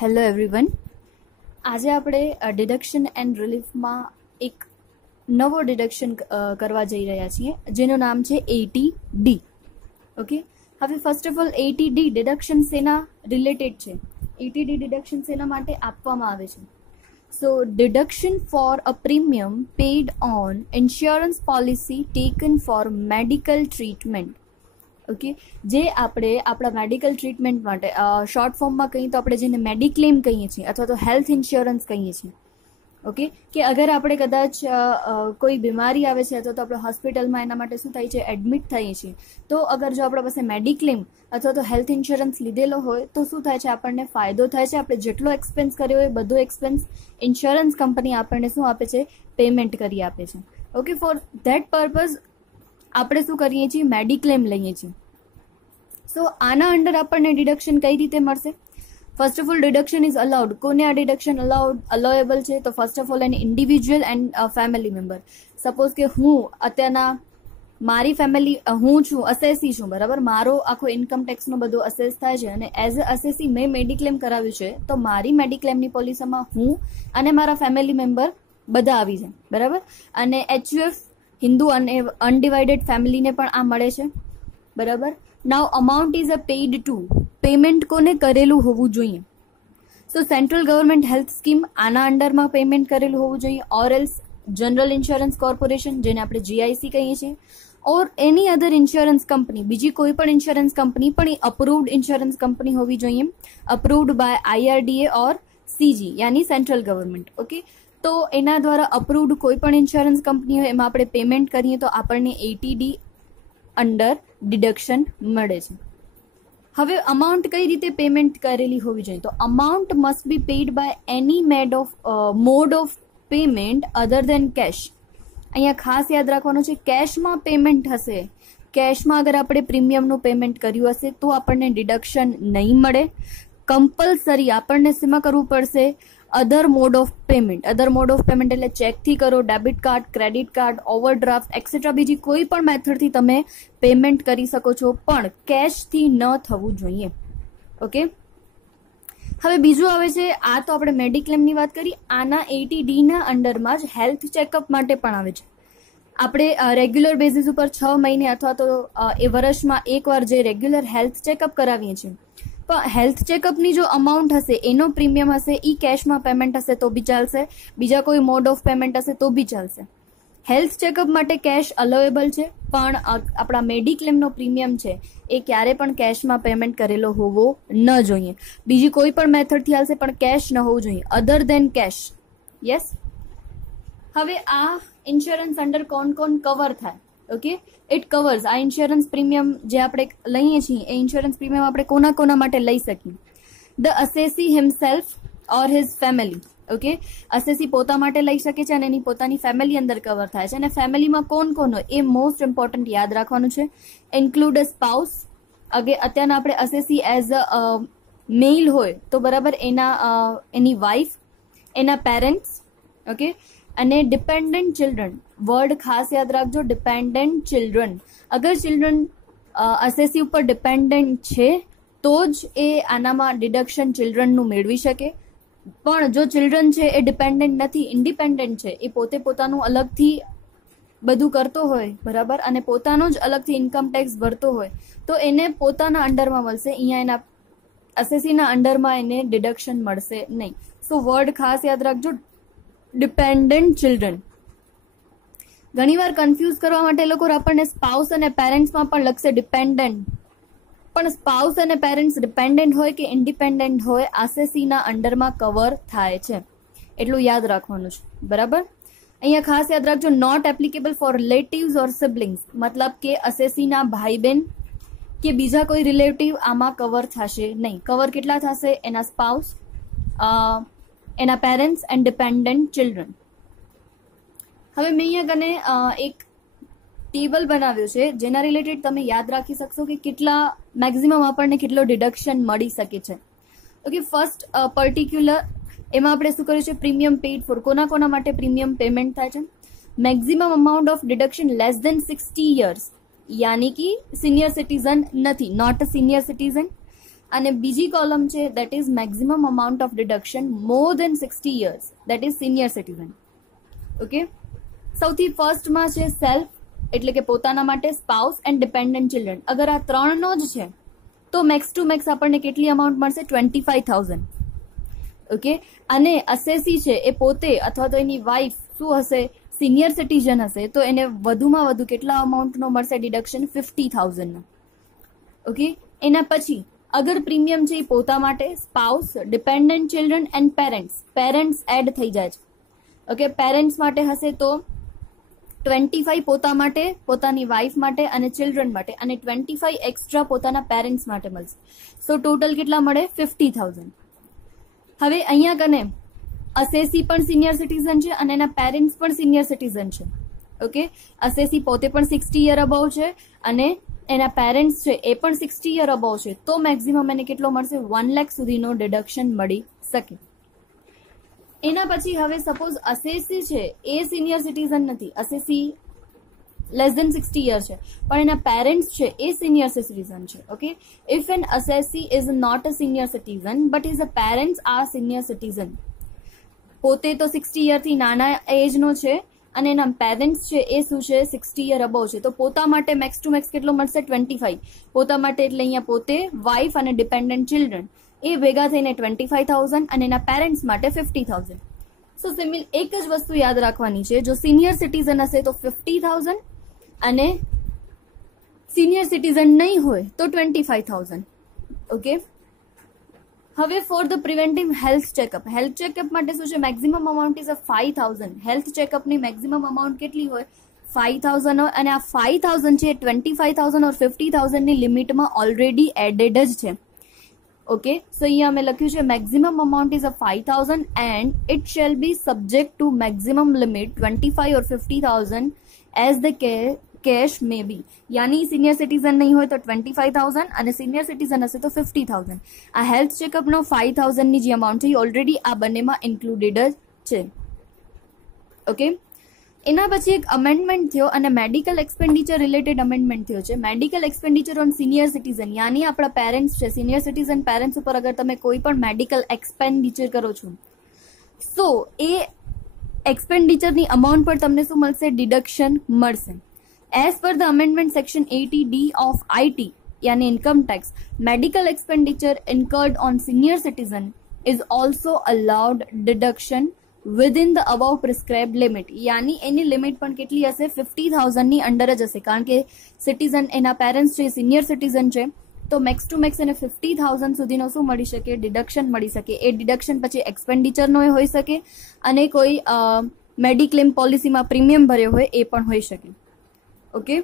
Hello everyone. આજે આપણે deduction and રિલીફમાં એક નવો ડિડક્શન કરવા જઈ રહ્યા છીએ જેનું નામ છે 80D. ઓકે, હવે first of all 80D deduction શેના રિલેટેડ છે? 80D ડિડક્શન શેના માટે આપવામાં આવે છે? So deduction for a premium paid on insurance policy taken for medical treatment. Okay, જે આપણે આપણા મેડિકલ ટ્રીટમેન્ટ માટે શોર્ટ ફોર્મમાં કહીએ તો આપણે જેને મેડિક્લેમ કહીએ છીએ અથવા તો હેલ્થ ઇન્સ્યોરન્સ કહીએ છીએ. ઓકે, કે અગર આપણે કદાચ કોઈ બીમારી આવે છે અથવા તો આપણે હોસ્પિટલમાં એના માટે શું થાય છે, એડમિટ થઈએ છીએ, તો અગર જો આપણા પાસે મેડિક્લેમ અથવા તો હેલ્થ ઇન્સ્યોરન્સ લીધેલો હોય તો શું થાય છે, આપણને ફાયદો થાય છે. આપણે જેટલો એક્સપેન્સ કર્યો હોય બધો એક્સપેન્સ ઇન્સ્યોરન્સ કંપની આપણને શું આપે છે, પેમેન્ટ કરી આપે છે. ઓકે, ફોર ધેટ પર્પઝ આપણે શું કરીએ છીએ, મેડિક્લેમ લઈએ છીએ. સો આના અંડર આપણને ડિડક્શન કઈ રીતે મળશે? First of all deduction is allowed. કોને આ ડિડક્શન અલાઉએબલ છે? તો first of all N individual and family member. Suppose કે હું અત્યારના મારી ફેમિલી, હું છું અસેસી છું, બરાબર, મારો આખો ઇન્કમ ટેક્સનો બધો અસેસ થાય છે અને એઝ અ અસેસી મેં મેડિક્લેમ કરાવ્યું છે, તો મારી મેડિક્લેમની પોલિસીમાં હું અને મારા ફેમિલી મેમ્બર બધા આવી જાય, બરાબર. અને HUF હિન્દુ અને અનડિવાઇડેડ ફેમિલીને પણ આ મળે છે, બરાબર. Now amount is a paid to. Payment કોને કરેલું હોવું જોઈએ? So central government health scheme આના અંડરમાં પેમેન્ટ કરેલું હોવું જોઈએ, or else general insurance corporation જેને આપણે GIC કહીએ છીએ, ઓર એની અધર ઇન્સ્યોરન્સ કંપની, બીજી કોઈ પણ ઇન્સ્યોરન્સ કંપની પણ એ અપ્રુવડ ઇન્સ્યોરન્સ કંપની હોવી જોઈએ, approved by IRDA or CG યાની સેન્ટ્રલ ગવર્મેન્ટ. ઓકે, તો એના દ્વારા અપ્રુવડ કોઈ પણ ઇન્સ્યોરન્સ કંપની હોય એમાં આપણે પેમેન્ટ કરીએ તો આપણને 80D અંડર ડિડક્શન મળે છે. હવે અમાઉન્ટ કઈ રીતે પેમેન્ટ કરેલી હોવી જોઈએ? તો amount must be paid by any mode of payment other than cash. અહીંયા ખાસ યાદ રાખવાનું છે, કેશમાં પેમેન્ટ હશે, કેશમાં અગર આપણે પ્રીમિયમનું પેમેન્ટ કર્યું હશે તો આપણને ડિડક્શન નહીં મળે. કમ્પલસરી આપણને શેમાં કરવું પડશે? Other mode of payment. Other mode of payment એટલે ચેકથી કરો, debit card, credit card, overdraft etcetera, બીજી કોઈ પણ મેથડથી તમે પેમેન્ટ કરી શકો છો, પણ કેશથી ન થવું જોઈએ. ઓકે, હવે બીજું આવે છે, આ તો આપણે મેડિક્લેમની વાત કરી, આના 80D ના અંડરમાં જ હેલ્થ ચેકઅપ માટે પણ આવે છે. આપણે રેગ્યુલર બેઝિસ ઉપર 6 મહિને અથવા તો એ વર્ષમાં એકવાર જે રેગ્યુલર હેલ્થ ચેકઅપ કરાવીએ છીએ, પણ હેલ્થ ચેકઅપની જો અમાઉન્ટ હશે, એનો પ્રીમિયમ હશે, એ કેશમાં પેમેન્ટ હશે તો બી ચાલશે, બીજા કોઈ મોડ ઓફ પેમેન્ટ હશે તો બી ચાલશે. હેલ્થ ચેકઅપ માટે કેશ અલાઉએબલ છે, પણ આપણા મેડિક્લેમનો પ્રીમિયમ છે એ ક્યારે પણ કેશમાં પેમેન્ટ કરેલો હોવો ન જોઈએ. બીજી કોઈ પણ મેથડથી ચાલશે પણ કેશ ન હોવું જોઈએ, અધર દેન કેશ. યસ. હવે આ ઇન્સ્યોરન્સ અંડર કોણ કવર થાય? Okay, it covers. આ ઇન્સ્યોરન્સ પ્રીમિયમ જે આપણે લઈએ છીએ એ ઇન્સ્યોરન્સ પ્રીમિયમ આપણે કોના માટે લઈ શકીએ? The assessee himself or his family. Okay, assessee પોતા માટે લઈ શકે છે અને એની પોતાની ફેમિલી અંદર કવર થાય છે. અને ફેમિલીમાં કોણ હોય એ મોસ્ટ ઇમ્પોર્ટન્ટ યાદ રાખવાનું છે. ઇન્ક્લુડ અ સ્પાઉસ. અત્યારના આપણે અસેસી એઝ અ મેલ હોય તો બરાબર, એની વાઇફ, એના પેરેન્ટ્સ, ઓકે, અને ડિપેન્ડન્ટ ચિલ્ડ્રન. વર્ડ ખાસ યાદ રાખજો, ડિપેન્ડન્ટ ચિલ્ડ્રન. અગર ચિલ્ડ્રન અસેસી ઉપર ડિપેન્ડન્ટ છે તો જ એ આનામાં ડિડક્શન ચિલ્ડ્રનનું મેળવી શકે. પણ જો ચિલ્ડ્રન છે એ ડિપેન્ડન્ટ નથી, ઇન્ડિપેન્ડન્ટ છે, એ પોતાનું અલગથી બધું કરતો હોય, બરાબર, અને પોતાનો જ અલગથી ઇન્કમ ટેક્સ ભરતો હોય, તો એને પોતાના અંડરમાં મળશે, અહીંયા એના અસેસીના અંડરમાં એને ડિડક્શન મળશે નહીં. સો વર્ડ ખાસ યાદ રાખજો, ડિપેન્ડન્ટ ચિલ્ડ્રન. ઘણીવાર કન્ફ્યુઝ કરવા માટે લોકો આપણને સ્પાઉસ અને પેરેન્ટ્સમાં પણ લખશે ડિપેન્ડન્ટ, પણ સ્પાઉસ અને પેરેન્ટ્સ ડિપેન્ડન્ટ હોય કે ઇન્ડિપેન્ડન્ટ હોય, અસેસીના અંડરમાં કવર થાય છે, એટલું યાદ રાખવાનું છે, બરાબર. અહીંયા ખાસ યાદ રાખજો, not applicable for relatives or siblings. મતલબ કે અસેસીના ભાઈ બહેન કે બીજા કોઈ રિલેટિવ આમાં કવર થશે નહીં. કવર કેટલા થશે? એના સ્પાઉસ, એના પેરેન્ટ્સ એન્ડ ડિપેન્ડન્ટ ચિલ્ડ્રન. હવે મેં અહીંયા કને એક ટેબલ બનાવ્યું છે જેના રિલેટેડ તમે યાદ રાખી શકશો કે કેટલા મેક્સિમમ આપણને કેટલો ડિડક્શન મળી શકે છે. ઓકે, ફર્સ્ટ પર્ટિક્યુલર એમાં આપણે શું કર્યું છે, પ્રીમિયમ પેઇડ ફોર. કોના માટે પ્રીમિયમ પેમેન્ટ થાય છે? Maximum amount of deduction less than 60 years, યાની કે સિનિયર સિટીઝન નથી, નોટ અ સિનિયર સિટીઝન. અને બીજી કોલમ છે that is maximum amount of deduction more than 60 years, that is senior citizen. Okay, સૌથી ફર્સ્ટમાં છે સેલ્ફ, એટલે કે પોતાના માટે, સ્પાઉસ એન્ડ ડિપેન્ડન્ટ ચિલ્ડ્રન. અગર આ ત્રણનો જ છે તો મેક્સ ટુ મેક્સ આપણને કેટલી અમાઉન્ટ મળશે? 25,000. ઓકે, અને અસેસી છે એ પોતે અથવા તો એની વાઇફ શું હશે? સિનિયર સિટીઝન હશે, તો એને વધુમાં વધુ કેટલા અમાઉન્ટનો મળશે ડિડક્શન? 50,000. ઓકે, એના પછી અગર પ્રીમિયમ છે એ પોતા માટે, spouse, dependent children and parents add થઈ જાય છે. ઓકે, પેરેન્ટ્સ માટે હશે તો 25 પોતા માટે, પોતાની વાઇફ માટે અને ચિલ્ડ્રન માટે, અને 25 એક્સ્ટ્રા પોતાના પેરેન્ટ્સ માટે મળશે. સો ટોટલ કેટલા મળે? 50,000. હવે અહીંયા કને અસેસી પણ સિનિયર સિટીઝન છે અને એના પેરેન્ટ્સ પણ સિનિયર સિટીઝન છે. ઓકે, અસેસી પોતે પણ 60 year અબાઉ છે અને એના પેરેન્ટ્સ છે એ પણ 60 year અબાઉ છે, તો મેક્સિમમ એને કેટલો મળશે? 1 લાખ સુધીનો ડિડક્શન મળી શકે. એના પછી હવે સપોઝ અસેસી છે એ સિનિયર સિટીઝન નથી, અસેસી લેસ દેન 60 year છે, પણ એના પેરેન્ટ્સ છે એ સિનિયર સિટીઝન છે. Okay, if an assessee is not a senior citizen but his a parents are senior citizen, પોતે તો 60 year થી નાના એજનો છે અને એના પેરેન્ટ્સ છે એ શું છે? 60 year અબાઉ છે, તો પોતા માટે મેક્સ ટુ મેક્સ કેટલો મળશે? 25. પોતા માટે એટલે અહીંયા પોતે, વાઇફ અને ડિપેન્ડન્ટ ચિલ્ડ્રન એ ભેગા થઈને 25,000 અને એના પેરેન્ટ્સ માટે 50,000. સો એક જ વસ્તુ યાદ રાખવાની છે, જો સિનિયર સિટીઝન હશે તો 50,000 અને સિનિયર સિટીઝન નહીં હોય તો 25,000. ઓકે, હવે for the preventive health checkup માટે શું છે? Maximum amount is 5,000. હેલ્થ ચેકઅપની મેક્સિમમ અમાઉન્ટ કેટલી હોય? 5,000 હોય, અને આ 5,000 છે 25,000 ઓર 50,000 ની લિમિટમાં ઓલરેડી એડેડ જ છે. ઓકે, સો અહીંયા અમે લખ્યું છે maximum amount is 5,000 and it shall be subject to maximum limit 25 or 50,000 as the case may be. યાની સિનિયર સિટીઝન નહીં હોય તો 25,000 અને સિનિયર સિટીઝન હશે તો 50,000. આ હેલ્થ ચેકઅપનો 5,000 ની જે અમાઉન્ટ છે એ ઓલરેડી આ બંનેમાં ઇન્ક્લુડેડ જ છે. ઓકે, એના પછી એક અમેન્ડમેન્ટ થયો અને મેડિકલ એક્સપેન્ડિચર રિલેટેડ અમેન્ડમેન્ટ થયો છે. Medical expenditure on senior citizen, યાની આપણા પેરેન્ટ્સ છે, સિનિયર સિટીઝન પેરેન્ટ્સ ઉપર અગર તમે કોઈ પણ મેડિકલ એક્સપેન્ડિચર કરો છો, સો એ એક્સપેન્ડિચરની અમાઉન્ટ પર તમને શું મળશે? ડિડક્શન મળશે. As per the amendment section 80D of IT, yani income tax, medical expenditure incurred on senior citizen is also allowed deduction within the above prescribed limit. yani any limit પણ કેટલી હશે? 50,000 ની under જ હશે, કારણ કે citizen એના parents છે સિનિયર સિટીઝન છે, તો મેક્સ ટુ મેક્સ એને 50,000 સુધીનો શું મળી શકે? ડિડક્શન મળી શકે. એ ડિડક્શન પછી એક્સપેન્ડિચરનો હોઈ શકે અને કોઈ મેડિક્લેમ પોલિસીમાં પ્રીમિયમ ભર્યો હોય એ પણ હોઈ શકે. ઓકે,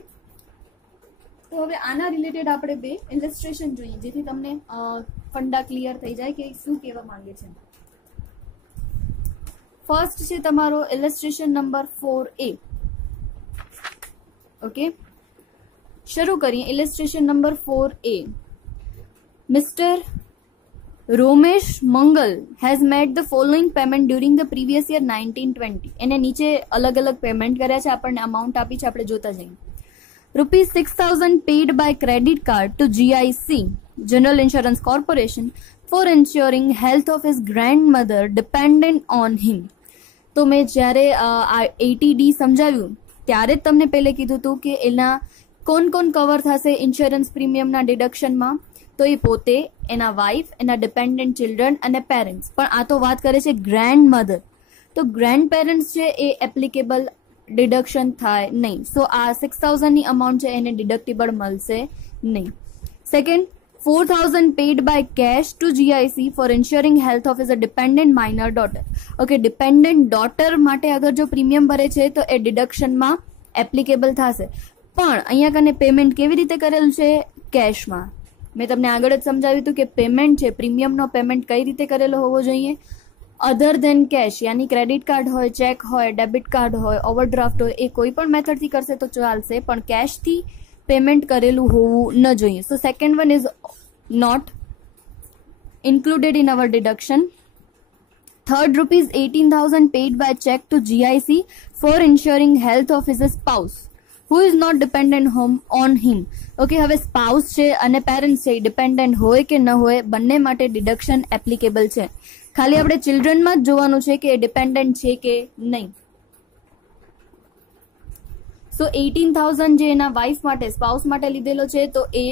તો હવે આના રિલેટેડ આપણે બે ઇલિસ્ટ્રેશન જોઈએ જેથી તમને ફંડા ક્લિયર થઈ જાય કે શું કહેવા માંગે છે. ફર્સ્ટ છે તમારો ઇલિસ્ટ્રેશન નંબર 4A. ઓકે, શરૂ કરીએ. ઇલિસ્ટ્રેશન number 4A. Mister Romesh Mangal has made the following payment during the previous year 1920. એને નીચે અલગ અલગ પેમેન્ટ કર્યા છે, આપણને અમાઉન્ટ આપી છે, આપણે જોતા જઈએ. ₹6,000 paid by credit card to GIC general insurance corporation for ensuring health of his grandmother dependent on him. તો મેં જ્યારે 80D સમજાવ્યું ત્યારે જ તમને પહેલે કીધું હતું કે એના કોણ કવર થશે ઇન્સ્યોરન્સ પ્રીમિયમના ડિડક્શનમાં? તો એ પોતે, એના વાઇફ, એના ડિપેન્ડન્ટ ચિલ્ડ્રન અને પેરેન્ટ્સ. પણ આ તો વાત કરે છે ગ્રેન્ડ મધર, તો ગ્રેન્ડ પેરેન્ટ્સ છે એ એપ્લિકેબલ ડિડક્શન થાય નહીં. સો આ 6,000 ની અમાઉન્ટ છે એને ડિડક્ટેબલ મળશે નહીં. Second, 4,000 paid by cash to GIC for ensuring health of is a dependent minor daughter. Okay, dependent daughter માટે અગર જો પ્રીમિયમ ભરે છે તો એ ડિડક્શનમાં એપ્લિકેબલ થશે. પણ અહીંયા કને પેમેન્ટ કેવી રીતે કરેલ છે? કેશમાં. મેં તમને આગળ જ સમજાવ્યું હતું કે પેમેન્ટ છે પ્રીમિયમનો પેમેન્ટ કઈ રીતે કરેલો હોવો જોઈએ? અધર ધેન કેશ, યાની ક્રેડિટ કાર્ડ હોય, ચેક હોય, ડેબિટ કાર્ડ હોય, ઓવરડ્રાફ્ટ હોય, એ કોઈ પણ મેથડથી કરશે તો ચાલશે, પણ કેશથી પેમેન્ટ કરેલું હોવું ન જોઈએ. So second one is not included in our deduction. Third, ₹18,000 paid by cheque to GIC for ensuring health of his spouse. who is not dependent on him. Okay, હવે સ્પાઉસ છે અને પેરેન્ટ્સ છે, dependent હોય કે ન હોય, બંને માટે ડિડક્શન એપ્લિકેબલ છે. ખાલી આપણે ચિલ્ડ્રનમાં જ જોવાનું છે કે ડિપેન્ડન્ટ છે કે નહીં. સો 18,000 જે એના વાઇફ માટે, સ્પાઉસ માટે લીધેલો છે, તો એ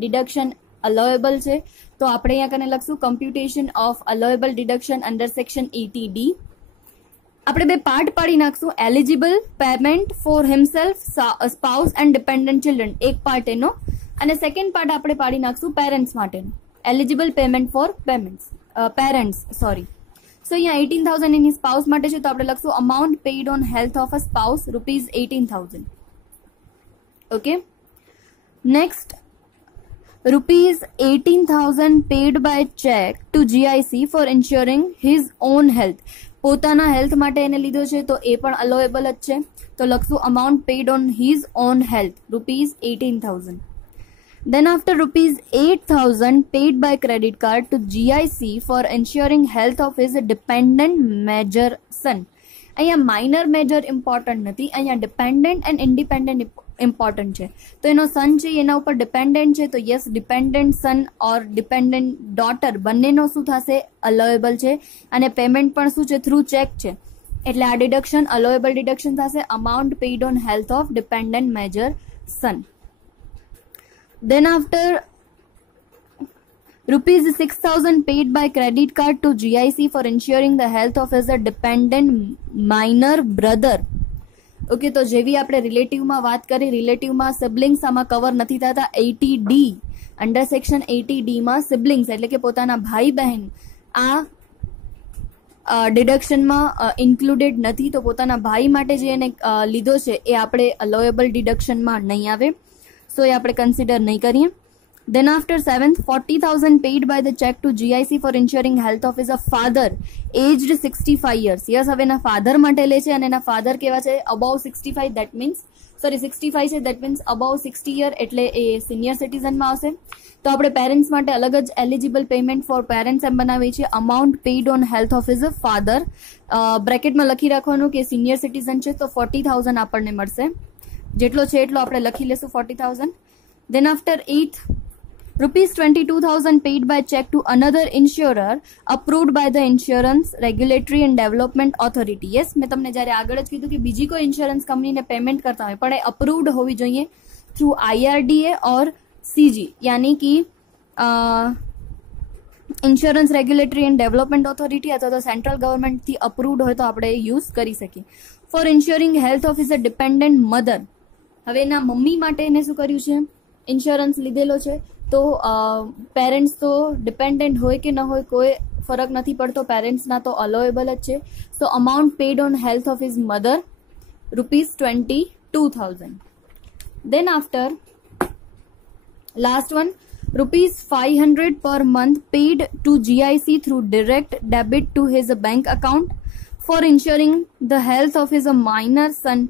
ડિડક્શન અલાઉએબલ છે. તો આપણે અહીંયા કને લખશું computation of allowable deduction under section 80D. આપણે બે પાર્ટ પાડી નાખશું, eligible payment for himself, spouse and dependent children, એક પાર્ટ એનો, અને સેકન્ડ પાર્ટ આપણે પાડી નાખશું પેરેન્ટ્સ માટેનું, eligible payment for parents. So અહીંયા 18,000 એની સ્પાઉસ માટે છે, તો આપણે લખશું amount paid on health of a spouse ₹18,000. Okay, next ₹18,000 paid by cheque to GIC for insuring his own health. પોતાના હેલ્થ માટે એને લીધો છે, તો એ પણ અલોએબલ જ છે. તો લખશું amount paid on his own health ₹18,000. Then after ₹8,000 paid by credit card to GIC for ensuring health of his dependent major son. અહીંયા માઇનર મેજર ઇમ્પોર્ટન્ટ નથી, અહીંયા ડિપેન્ડન્ટ એન્ડ ઇન્ડિપેન્ડન્ટ ઇમ્પોર્ટન્ટ છે. તો એનો સન છે એના ઉપર ડિપેન્ડન્ટ છે, તો યસ ડિપેન્ડન્ટ સન ઓર ડિપેન્ડન્ટ ડોટર બંનેનો શું થશે, અલોએબલ છે. અને પેમેન્ટ પણ શું છે, થ્રુ ચેક છે, એટલે આ ડિડક્શન અલોએબલ ડિડક્શન થશે. Amount paid on health of dependent major son. Then after ₹6,000 paid by credit card to GIC for ensuring the health of his dependent minor brother. Okay, તો જેવી આપણે રિલેટિવમાં વાત કરી, રિલેટિવમાં siblings આમાં કવર નથી થતા. 80D under section 80D માં siblings એટલે કે પોતાના ભાઈ બહેન આ ડિડક્શનમાં ઇન્ક્લુડેડ નથી. તો પોતાના ભાઈ માટે જે એને લીધો છે એ આપણે અલોએબલ ડિડક્શનમાં નહીં આવે, સો એ આપણે કન્સિડર નહીં કરીએ. Then after 7th, 40,000 paid by the check to GIC for ensuring health of his father aged 65 years. Yes, હવે એના ફાધર માટે લે છે અને એના ફાધર કેવા છે, above 65, that means 65 છે, that means above 60 year, એટલે એ સિનિયર સિટીઝનમાં આવશે. તો આપણે પેરેન્ટ્સ માટે અલગ જ એલિજિબલ પેમેન્ટ ફોર પેરેન્ટ્સ એમ બનાવીએ છીએ. Amount paid on health of his father, બ્રેકેટમાં લખી રાખવાનું કે સિનિયર સિટીઝન છે, તો 40,000 આપણને મળશે. જેટલો છે એટલો આપણે લખી લેશું 40,000. Then after 8th, ₹22,000 paid by check to another insurer approved by the Insurance Regulatory and Development Authority. Yes, મેં તમને જ્યારે આગળ જ કીધું કે બીજી કોઈ ઇન્સ્યોરન્સ કંપનીને પેમેન્ટ કરતા હોય પણ એ અપ્રૂવડ હોવી જોઈએ થ્રુ IRDA ઓર CG, યાની કે insurance regulatory and development authority અથવા તો સેન્ટ્રલ ગવર્મેન્ટથી અપ્રૂવડ હોય તો આપણે યુઝ કરી શકીએ. For insuring health of is a dependent mother. હવે એના મમ્મી માટે એને શું કર્યું છે, ઇન્સ્યોરન્સ લીધેલો છે. તો પેરેન્ટ્સ તો ડિપેન્ડન્ટ હોય કે ન હોય કોઈ ફરક નથી પડતો, પેરેન્ટ્સના તો અલોએબલ જ છે. So amount paid on health of his mother ₹22,000. Then after last one, ₹500 per month paid to GIC through direct debit to his bank account for ensuring the health of his minor son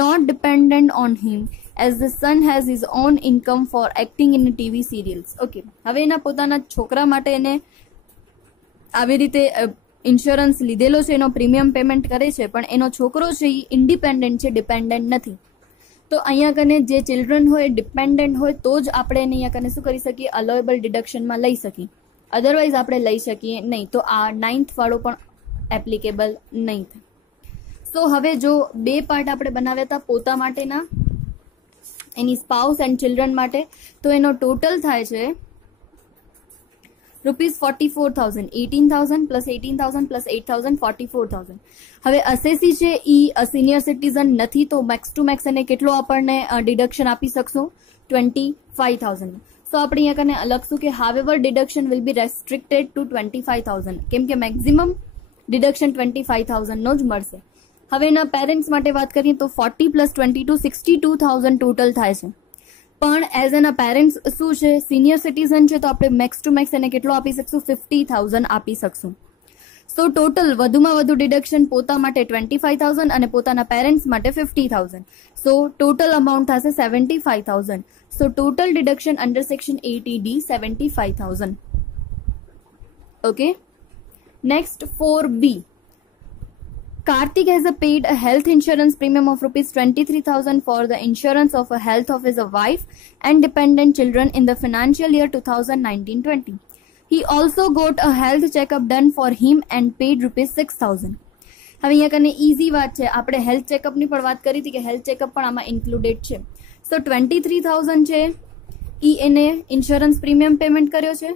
not dependent on him as the son has his own income for acting in TV serials. Okay, હવે એના પોતાના છોકરા માટે એને આવી રીતે insurance લીધેલો છે, એનો પ્રીમિયમ પેમેન્ટ કરે છે, પણ એનો છોકરો છે એ ઇન્ડિપેન્ડન્ટ છે, ડિપેન્ડન્ટ નથી. તો અહીંયા કને જે ચિલ્ડ્રન હોય ડિપેન્ડન્ટ હોય તો જ આપણે એને અહીંયા કને શું કરી શકીએ, અલોએબલ ડિડક્શનમાં લઈ શકીએ, અધરવાઇઝ આપણે લઈ શકીએ નહીં. તો આ 9th વાળો પણ એપ્લિકેબલ નહીં થાય. સો હવે જો બે પાર્ટ આપણે બનાવ્યા હતા પોતા માટેના, એની સ્પાઉસ એન્ડ ચિલ્ડ્રન માટે, તો એનો ટોટલ થાય છે ₹44,000. 18,000 plus 18,000 plus 8,000 44,000. હવે અસેસી છે એ સિનિયર સિટીઝન નથી, તો મેક્સ ટુ મેક્સ એને કેટલો આપણને ડિડક્શન આપી શકશું, 25,000. સો આપણે અહીંયા કને લખશું કે however deduction will be restricted to 25,000, કેમ કે મેક્સિમમ ડિડક્શન 25,000 નો જ મળશે. હવે એના પેરેન્ટ્સ માટે વાત કરીએ તો 40 + 22 62,000 ટોટલ થાય છે. પણ એઝ એના પેરેન્ટ્સ શું છે, સિનિયર સિટીઝન છે, તો આપણે મેક્સ ટુ મેક્સ એને કેટલો આપી શકશું, 50,000 આપી શકશું. સો ટોટલ વધુમાં વધુ ડિડક્શન પોતા માટે 25,000 અને પોતાના પેરેન્ટ્સ માટે 50,000. સો ટોટલ અમાઉન્ટ થશે 75,000. સો total deduction under section 80D 75,000. Okay, next 4B. Karthik has paid a health insurance premium of rupees 23,000 for the insurance of a health of his wife and dependent children in the financial year 2019-20. He also got a health checkup done for him and paid rupees 6,000. હવે અહીંયા કને easy વાત છે, આપણે health ચેકઅપની પણ વાત કરી હતી કે હેલ્થ ચેકઅપ પણ આમાં ઇન્ક્લુડેડ છે. સો 23,000 છે એ એને ઇન્સ્યોરન્સ પ્રીમિયમ પેમેન્ટ કર્યો છે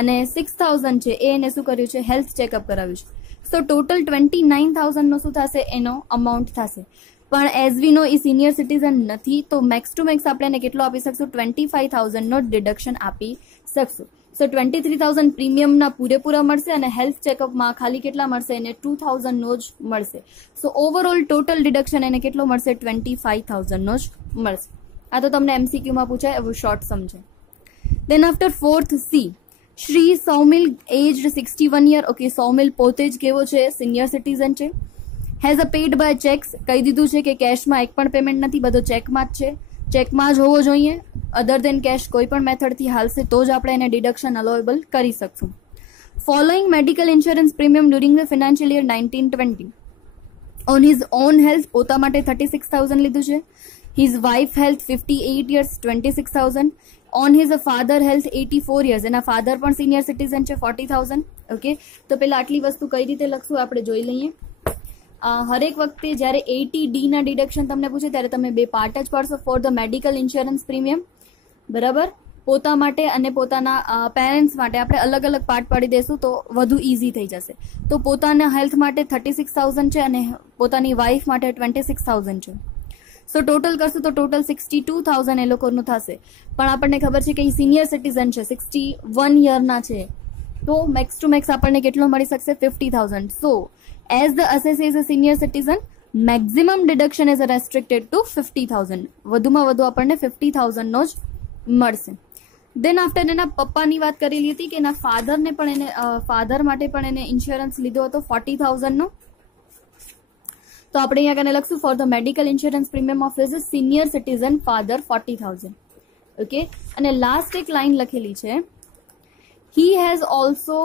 અને 6,000 છે એ એને શું કર્યું છે, હેલ્થ ચેકઅપ કરાવ્યું છે. સો ટોટલ 29,000 નો શું થશે, એનો અમાઉન્ટ થશે. પણ એઝ વી નો એ સિનિયર સિટીઝન નથી તો મેક્સ ટુ મેક્સ આપણે એને કેટલો આપી શકશું, 25,000 નો ડિડક્શન આપી શકશું. સો 23,000 પ્રીમિયમના પૂરેપૂરા મળશે અને હેલ્થ ચેકઅપમાં ખાલી કેટલા મળશે, એને 2,000 નો જ મળશે. સો ઓવરઓલ ટોટલ ડિડક્શન એને કેટલો મળશે, 25,000 નો જ મળશે. આ તો તમને એમસીક્યુમાં પૂછાય એવું શોર્ટ સમજે. Then after 4th C, Shri Saumil aged 61 year. Okay, Saumil પોતે જ કેવો છે, સિનિયર સિટીઝન છે. Has a paid by cheques, કહી દીધું છે કે કેશમાં એક પણ પેમેન્ટ નથી, બધો ચેકમાં જ છે, ચેકમાં જ હોવો જોઈએ. અધર દેન કેશ કોઈ પણ મેથડથી હાલશે તો જ આપણે એને ડિડક્શન અલોએબલ કરી શકશું. Following medical insurance premium during the financial year 19-20. On his own health પોતા માટે 36,000 લીધું છે. His wife health 58 years 26,000. On his father health 84 years, એના ફાધર પણ સિનિયર સિટીઝન છે, 40,000. ઓકે, તો પેલા આટલી વસ્તુ કઈ રીતે લખશું આપણે જોઈ લઈએ. હરેક વખતે જ્યારે 80D ના ડિડક્શન તમને પૂછે ત્યારે તમે બે પાર્ટ જ પાડશો. Four the medical insurance premium, બરાબર, પોતા માટે અને પોતાના પેરેન્ટ્સ માટે આપણે અલગ અલગ પાર્ટ પાડી દઈશું તો વધુ ઇઝી થઈ જશે. તો પોતાના હેલ્થ માટે 36,000 છે અને પોતાની વાઇફ માટે 26,000 છે. સો ટોટલ કરશું તો ટોટલ 62,000 એ લોકોનું થશે. પણ આપણને ખબર છે કે એ સિનિયર સિટીઝન છે, 61 યરના છે, તો મેક્સ ટુ મેક્સ આપણને કેટલો મળી શકશે, 50,000. So as the assessee is a senior citizen, maximum deduction is restricted to 50,000. વધુમાં વધુ આપણને 50,000 નો જ મળશે. દેન આફ્ટર એના પપ્પાની વાત કરેલી હતી કે એના ફાધરને પણ એને ફાધર માટે પણ એને ઇન્સ્યોરન્સ લીધો હતો 40,000 નો. તો આપણે અહીંયા કને લખશું for the medical insurance premium of his senior citizen father 40,000. Okay, અને લાસ્ટ એક લાઈન લખેલી છે, he has also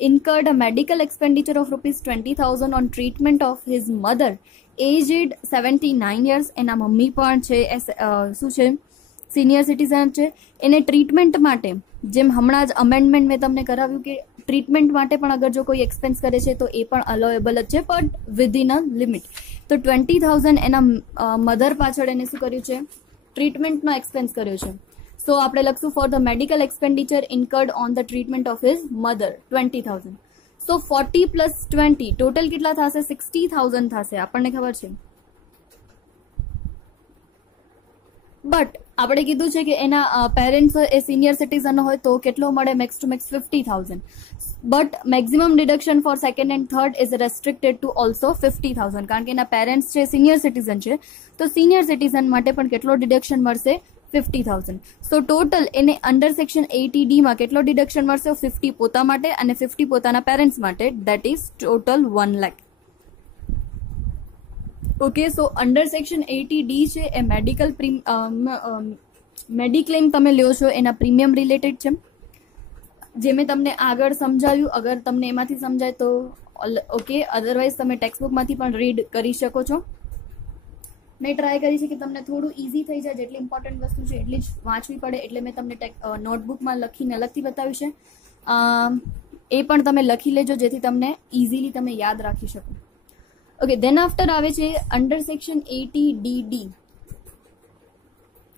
incurred a medical expenditure of rupees 20,000 on treatment of his mother aged 79 years. એના મમ્મી પણ છે શું છે, સિનિયર સિટીઝન છે. એને ટ્રીટમેન્ટ માટે, જેમ હમણાં જ અમેન્ડમેન્ટ મેં તમને કરાવ્યું કે ટ્રીટમેન્ટ માટે પણ અગર જો કોઈ એક્સપેન્સ કરે છે તો એ પણ અલોએબલ જ છે, બટ વિધિન અ લિમિટ. તો 20,000 એના મધર પાછળ એને શું કર્યું છે, ટ્રીટમેન્ટનો એક્સપેન્સ કર્યો છે. સો આપણે લખશું for the medical expenditure incurred on the treatment of his mother 20,000. So 40 + 20 total કેટલા થશે, 60,000 થશે, આપણને ખબર છે. બટ આપણે કીધું છે કે એના પેરેન્ટ્સ એ સિનિયર સિટીઝન હોય તો કેટલો મળે, max to max 50,000. But maximum deduction for second and third is restricted to also 50,000, કારણ કે એના પેરેન્ટ્સ છે સિનિયર સિટીઝન છે, તો સિનિયર સિટીઝન માટે પણ કેટલો ડિડક્શન મળશે, 50,000. સો ટોટલ એને અંડર સેક્શન 80D માં કેટલો ડિડક્શન મળશે, 50 પોતા માટે અને 50 પોતાના પેરેન્ટ્સ માટે, that is total 1 lakh. Okay, so under section 80D છે એ મેડિકલ મેડિક્લેમ તમે લ્યો છો એના પ્રીમિયમ રિલેટેડ છે, જે મેં તમને આગળ સમજાવ્યું. અગર તમને એમાંથી સમજાય તો ઓકે, અધરવાઇઝ તમે ટેક્સ્ટબુકમાંથી પણ રીડ કરી શકો છો. મેં ટ્રાય કરી છે કે તમને થોડું ઇઝી થઈ જાય, જેટલી ઇમ્પોર્ટન્ટ વસ્તુ છે એટલી જ વાંચવી પડે, એટલે મેં તમને નોટબુકમાં લખીને અલગથી બતાવ્યું છે. એ પણ તમે લખી લેજો જેથી તમને ઇઝીલી તમે યાદ રાખી શકો. ઓકે, દેન આફ્ટર આવે છે અંડર સેક્શન 80DD.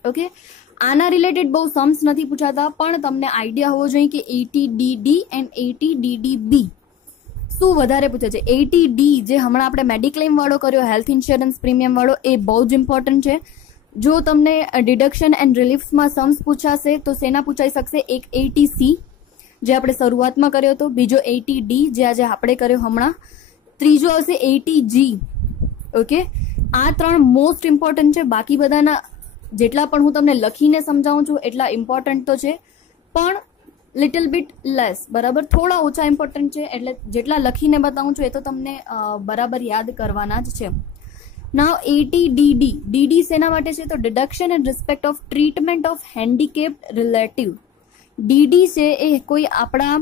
ઓકે, આના રિલેટેડ બહુ સમ્સ નથી પૂછાતા, પણ તમને આઈડિયા હોવો જોઈએ કે 80DD એન્ડ 80DDB શું વધારે પૂછે છે. 80D જે હમણાં આપણે મેડિક્લેમ વાળો કર્યો, હેલ્થ ઇન્સ્યોરન્સ પ્રીમિયમ વાળો, એ બહુ જ ઇમ્પોર્ટન્ટ છે. જો તમને ડિડક્શન એન્ડ રિલીફમાં સમ્સ પૂછાશે તો શેના પૂછાઈ શકશે, એક 80C જે આપણે શરૂઆતમાં કર્યો હતો, બીજો 80D જે આજે આપણે કર્યો હમણાં, ત્રીજો આવશે 80G. ઓકે, આ ત્રણ મોસ્ટ ઇમ્પોર્ટન્ટ છે. બાકી બધાના જેટલા પણ હું તમને લખીને સમજાવું છું એટલા ઇમ્પોર્ટન્ટ તો છે, પણ લિટલ બીટ લેસ, બરાબર, થોડા ઓછા ઇમ્પોર્ટન્ટ છે. એટલે જેટલા લખીને બતાવું છું એ તો તમને બરાબર યાદ કરવાના જ છે. નાવ 80DD, DD શેના માટે છે તો deduction in respect of treatment of handicapped relative. DD છે એ કોઈ આપણા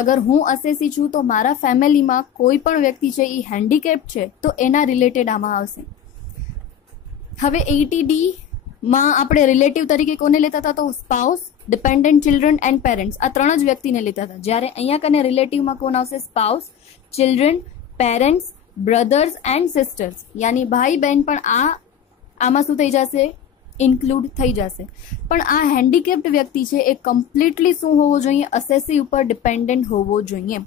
અગર હું અસેસી છું તો મારા ફેમિલીમાં કોઈ પણ વ્યક્તિ છે એ હેન્ડીકેપ છે તો એના રિલેટેડ આમાં આવશે. હવે 80D માં આપણે રિલેટિવ તરીકે કોને લેતા હતા? તો spouse, dependent children and parents, આ ત્રણ જ વ્યક્તિને લેતા હતા. જ્યારે અહીંયા કને રિલેટિવમાં કોણ આવશે? Spouse, children, parents, brothers and sisters, યાની ભાઈ બહેન પણ આમાં શું થઈ જશે? ઇન્ક્લુડ થઈ જશે. પણ આ હેન્ડીકેપ્ડ વ્યક્તિ છે એ કમ્પ્લીટલી શું હોવો જોઈએ? અસેસી ઉપર ડિપેન્ડન્ટ હોવો જોઈએ.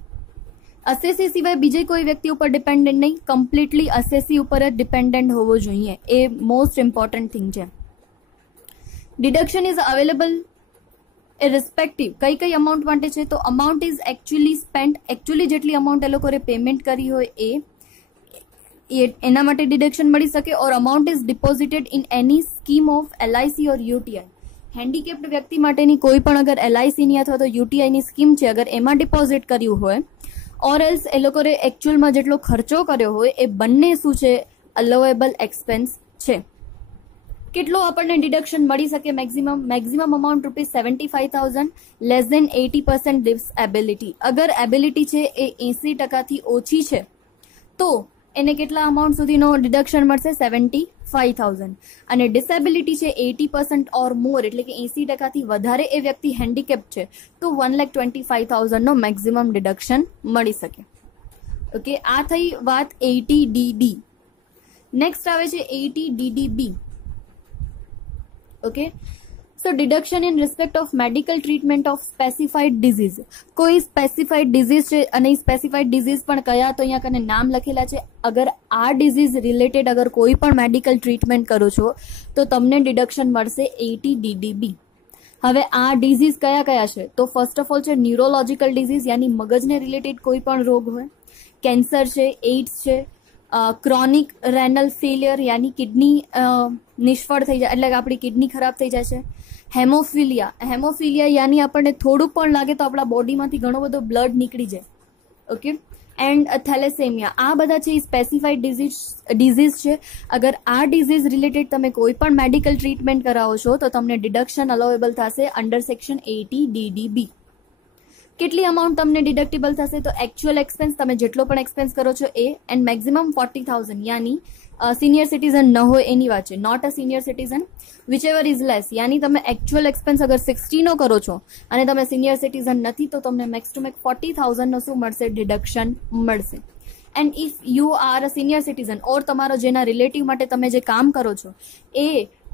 અસેસી સિવાય બીજે કોઈ વ્યક્તિ ઉપર ડિપેન્ડન્ટ નહીં, કમ્પ્લીટલી અસેસી ઉપર જ ડિપેન્ડન્ટ હોવો જોઈએ. એ મોસ્ટ ઇમ્પોર્ટન્ટ થિંગ છે. ડિડક્શન ઇઝ અવેલેબલ રિસ્પેક્ટિવ કઈ કઈ અમાઉન્ટ માટે છે? તો amount is actually spent, actually જેટલી અમાઉન્ટ એ લોકોએ પેમેન્ટ કરી હોય એના માટે ડિડક્શન મળી શકે. Or amount is deposited in any scheme of LIC or UTI. Handicapped વ્યક્તિ માટેની કોઈ પણ અગર LICની અથવા તો UTIની સ્કીમ છે, અગર એમાં ડિપોઝિટ કર્યું હોય ઓર એલ્સ એ લોકોએ એકચ્યુઅલમાં જેટલો ખર્ચો કર્યો હોય એ બંને શું છે? અલાવેબલ એક્સપેન્સ છે. કેટલો આપણને ડિડક્શન મળી શકે? Maximum amount ₹75,000 less than 80% disability. અગર એબિલિટી છે એ 80% ઓછી છે તો એને કેટલા અમાઉન્ટ સુધીનો ડિડક્શન મળશે? 75,000. અને ડિસેબિલિટી છે 80% ઓર મોર, એટલે કે 80% વધારે એ વ્યક્તિ હેન્ડીકેપ છે તો 1,25,000 નો મેક્સિમમ ડિડક્શન મળી શકે. ઓકે, આ થઈ વાત 80DD. નેક્સ્ટ આવે છે 80DDB. Okay, so deduction in respect of medical treatment of specified disease. કોઈ સ્પેસિફાઈડ ડિઝીઝ છે અને સ્પેસિફાઈડ ડિઝીઝ પણ કયા? તો અહીંયા કને નામ લખેલા છે. અગર આ ડિઝીઝ રિલેટેડ અગર કોઈ પણ મેડિકલ ટ્રીટમેન્ટ કરો છો તો તમને ડિડક્શન મળશે 80DDB. હવે આ ડિઝીઝ કયા કયા છે? તો ફર્સ્ટ ઓફ ઓલ છે ન્યુરોલોજીકલ ડિઝીઝ, યાની મગજને રિલેટેડ કોઈ પણ રોગ હોય. કેન્સર છે, એઇડ્સ છે, ક્રોનિક રેનલ ફેલિયર યાની કિડની નિષ્ફળ થઈ જાય, એટલે કે આપણી કિડની ખરાબ થઈ જાય છે. હેમોફિલિયા યાની આપણને થોડુંક પણ લાગે તો આપણા બોડીમાંથી ઘણો બધો બ્લડ નીકળી જાય. ઓકે, એન્ડ થેલેસેમિયા, આ બધા છે સ્પેસિફાઈડ ડિઝીઝ છે. અગર આ ડિઝીઝ રિલેટેડ તમે કોઈ પણ મેડિકલ ટ્રીટમેન્ટ કરાવો છો તો તમને ડિડક્શન અલાવેબલ થશે અંડર સેક્શન 80DDB. કેટલી અમાઉન્ટ તમને ડિડક્ટેબલ થશે? તો એકચ્યુઅલ એક્સપેન્સ, તમે જેટલો પણ એક્સપેન્સ કરો છો એ, એન્ડ મેક્સિમમ 40,000, યાની સિનિયર સિટીઝન ન હોય એની વાત છે, not a senior citizen, whichever is less. યાની તમે એકચ્યુઅલ એક્સપેન્સ અગર 60 નો કરો છો અને તમે સિનિયર સિટીઝન નથી તો તમને મેક્સ ટુ મેક્સ 40,000 નો શું મળશે? ડિડક્શન મળશે. And if you are a senior citizen or તમારો જેના રિલેટિવ માટે તમે જે કામ કરો છો એ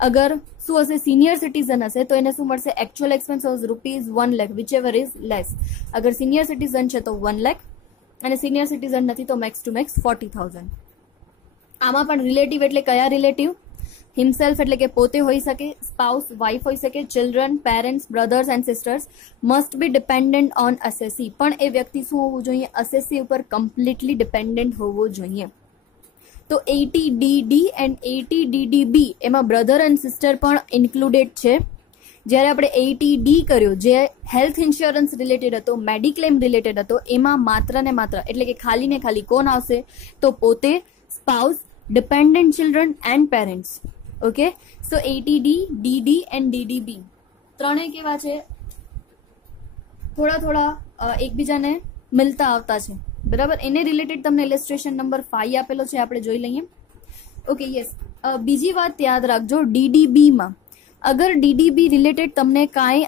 અગર શું હશે? સિનિયર સિટીઝન હશે તો એને શું મળશે? Actual expense ₹1 lakh, whichever is less. અગર સિનિયર સિટીઝન છે તો 1 lakh અને સિનિયર સિટીઝન નથી તો મેક્સ ટુ મેક્સ 40,000. આમાં પણ રિલેટિવ એટલે કયા રિલેટિવ? હિમસેલ્ફ એટલે કે પોતે હોઈ શકે, સ્પાઉસ વાઇફ હોઈ શકે, children, parents, brothers and sisters. Must be dependent on assessee, પણ એ વ્યક્તિ શું હોવું જોઈએ? અસેસી ઉપર કમ્પ્લીટલી ડિપેન્ડન્ટ હોવો જોઈએ. તો 80DD એન્ડ 80DDB એમાં બ્રધર એન્ડ સિસ્ટર પણ ઇન્ક્લુડેડ છે. જ્યારે આપણે 80D કર્યો જે હેલ્થ ઇન્સ્યોરન્સ રિલેટેડ હતો, મેડિક્લેમ રિલેટેડ હતો, એમાં માત્ર ને માત્ર એટલે કે ખાલી ને ખાલી કોણ આવશે? તો પોતે, spouse, dependent children and parents. Okay, so 80D, DD and DDB ત્રણેય કેવા છે? થોડા એકબીજાને મિલતા આવતા છે, બરાબર. એને રિલેટેડ તમને ઇલિસ્ટ્રેશન નંબર 5 આપેલો છે, આપણે જોઈ લઈએ. Okay, yes. બીજી વાત યાદ રાખજો, DDBમાં અગર DDB રિલેટેડ તમને કાંઈ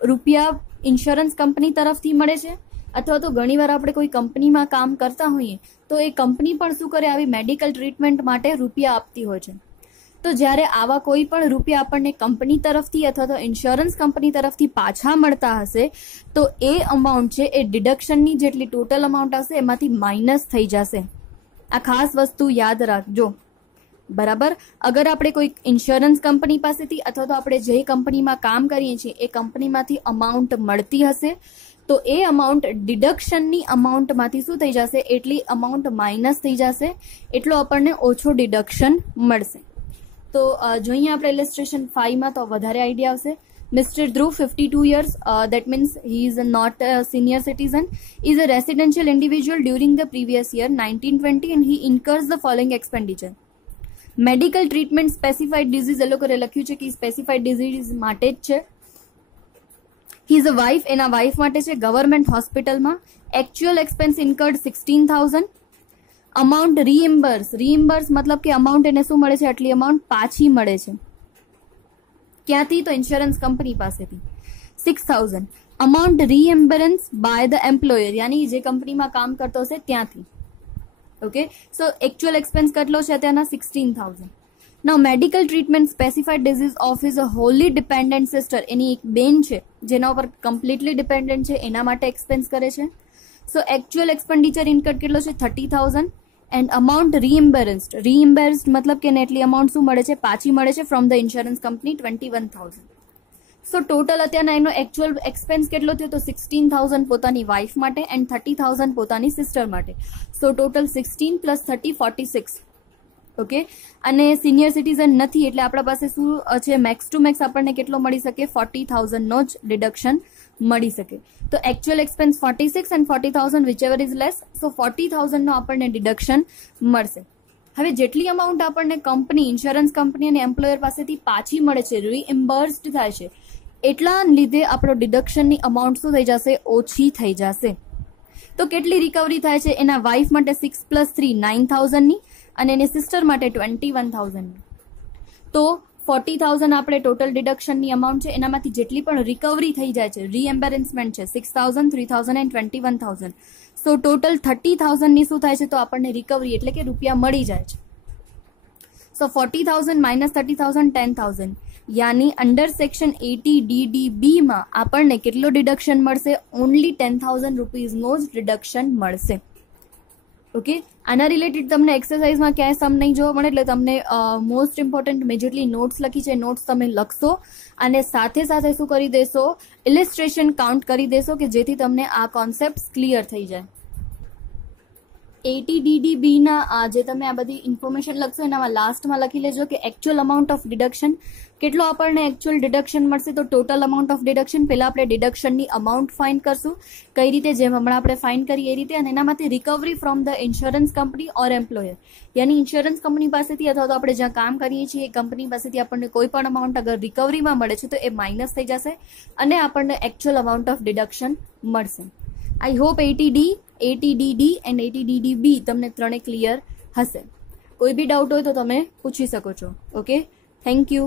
રૂપિયા ઇન્સ્યોરન્સ કંપની તરફથી મળે છે અથવા તો ઘણીવાર આપણે કોઈ કંપનીમાં કામ કરતા હોઈએ તો એ કંપની પણ શું કરે? આવી મેડિકલ ટ્રીટમેન્ટ માટે રૂપિયા આપતી હોય છે. તો જ્યારે આવા કોઈ પણ રૂપિયા આપણને કંપની તરફથી અથવા તો ઇન્સ્યોરન્સ કંપની તરફથી પાછા મળતા હશે તો એ અમાઉન્ટ છે એ ડિડક્શનની જેટલી ટોટલ અમાઉન્ટ હશે એમાંથી માઇનસ થઈ જશે. આ ખાસ વસ્તુ યાદ રાખજો, બરાબર. અગર આપણે કોઈ ઇન્સ્યોરન્સ કંપની પાસેથી અથવા તો આપણે જે કંપનીમાં કામ કરીએ છીએ એ કંપનીમાંથી અમાઉન્ટ મળતી હશે તો એ અમાઉન્ટ ડિડક્શનની અમાઉન્ટમાંથી શું થઈ જશે? એટલી અમાઉન્ટ માઇનસ થઈ જશે, એટલો આપણને ઓછો ડિડક્શન મળશે. તો જોઈએ આપણે ઇલિસ્ટ્રેશન 5માં તો વધારે આઈડિયા આવશે. Mr. Dhruv, 52 years, that means he is not a senior citizen, is a residential individual during the previous year 1920 and he incurs the following expenditure. Medical treatment specified disease એ લોકોએ લખ્યું છે કે સ્પેસિફાઈડ ડિઝીઝ માટે જ છે. He is a wife, એના wife માટે છે ગવર્મેન્ટ હોસ્પિટલમાં. Actual expense incurred 16,000. Amount reimburse મતલબ કે અમાઉન્ટ એને શું મળે છે, આટલી અમાઉન્ટ પાછી મળે છે. ક્યાંથી? તો ઇન્સ્યોરન્સ કંપની પાસેથી 6,000. અમાઉન્ટ રીએમ્બરન્સ બાય ધ એમ્પ્લોયર, યાની જે કંપનીમાં કામ કરતો હશે ત્યાંથી. ઓકે, સો એકચ્યુઅલ એક્સપેન્સ કેટલો છે ત્યાંના? 16,000. Now medical treatment specified disease of is a wholly dependent sister, એની એક બેન છે જેના ઉપર કમ્પ્લીટલી ડિપેન્ડન્ટ છે, એના માટે એક્સપેન્સ કરે છે. સો એકચ્યુઅલ એક્સપેન્ડિચર ઇન્કર્ડ કેટલો છે? 30,000. એન્ડ અમાઉન્ટ રીઇમ્બર્સ્ડ મતલબ કે એટલી અમાઉન્ટ શું મળે છે? પાછી મળે છે from the insurance company 21,000. So total અત્યારના એનો એકચ્યુઅલ એક્સપેન્સ કેટલો થયો? તો 16,000 પોતાની વાઇફ માટે એન્ડ 30,000 પોતાની સિસ્ટર માટે. સો ટોટલ 16 પ્લસ 30 46. ઓકે, અને સિનિયર સિટીઝન નથી એટલે આપણા પાસે શું છે? મેક્સ ટુ મેક્સ આપણને કેટલો મળી શકે? 40,000 નો જ ડિડક્શન મળી શકે. તો actual expense 46 and 40,000 whichever is less, so 40,000 નો આપણને ડિડક્શન મળશે. હવે જેટલી અમાઉન્ટ આપણને કંપની, ઇન્સ્યોરન્સ કંપની અને એમ્પ્લોયર પાસેથી પાછી મળે છે, રીઇમ્બર્સ્ડ થાય છે, એટલા લીધે આપણો ડિડક્શનની અમાઉન્ટ શું થઈ જશે? ઓછી થઈ જશે. તો કેટલી રિકવરી થાય છે? એના વાઇફ માટે 6 + 3 9,000ની અને એની સિસ્ટર માટે 21,000ની. તો 40,000 આપણે ટોટલ ડિડક્શનની અમાઉન્ટ છે, એનામાંથી જેટલી પણ રિકવરી થઈ જાય છે, રીએમ્બેરેન્સમેન્ટ છે 6,000, 3,000 એન્ડ 21,000. સો ટોટલ 30,000ની શું થાય છે? તો આપણને રિકવરી એટલે કે રૂપિયા મળી જાય છે. સો 40,000 માઇનસ 30,000 10,000, યાની અંડર સેક્શન 80DDB માં આપણને કેટલો ડિડક્શન મળશે? ઓનલી 10,000 રૂપીઝનો જ ડિડક્શન મળશે. ઓકે, આના રિલેટેડ તમને એક્સરસાઇઝમાં ક્યાંય સમ નહીં જોવા મળે એટલે તમને મોસ્ટ ઇમ્પોર્ટન્ટ મેં જેટલી નોટ્સ લખી છે નોટ્સ તમે લખશો અને સાથે સાથે શું કરી દેશો? ઇલિસ્ટ્રેશન કાઉન્ટ કરી દેશો કે જેથી તમને આ કોન્સેપ્ટ ક્લિયર થઈ જાય. 80DDB ના જે તમે આ બધી ઇન્ફોર્મેશન લખશો એનામાં લાસ્ટમાં લખી લેજો કે એકચ્યુઅલ અમાઉન્ટ ઓફ ડિડક્શન કેટલો આપણને એકચ્યુઅલ ડિડક્શન મળશે. તો ટોટલ અમાઉન્ટ ઓફ ડિડક્શન પહેલા આપણે ડિડક્શનની અમાઉન્ટ ફાઇન્ડ કરશું, કઈ રીતે? જેમ હમણાં આપણે ફાઇન્ડ કરીએ એ રીતે, અને એનામાંથી recovery from the insurance company or employer, યાની ઇન્સ્યોરન્સ કંપની પાસેથી અથવા તો આપણે જ્યાં કામ કરીએ છીએ એ કંપની પાસેથી આપણને કોઈ પણ અમાઉન્ટ અગર રિકવરીમાં મળે છે તો એ માઇનસ થઈ જશે અને આપણને એકચ્યુઅલ અમાઉન્ટ ઓફ ડિડક્શન મળશે. I hope 80DD and 80DDB તમને ત્રણે ક્લિયર હશે. કોઈ બી ડાઉટ હોય તો તમે પૂછી શકો છો. Okay, thank you.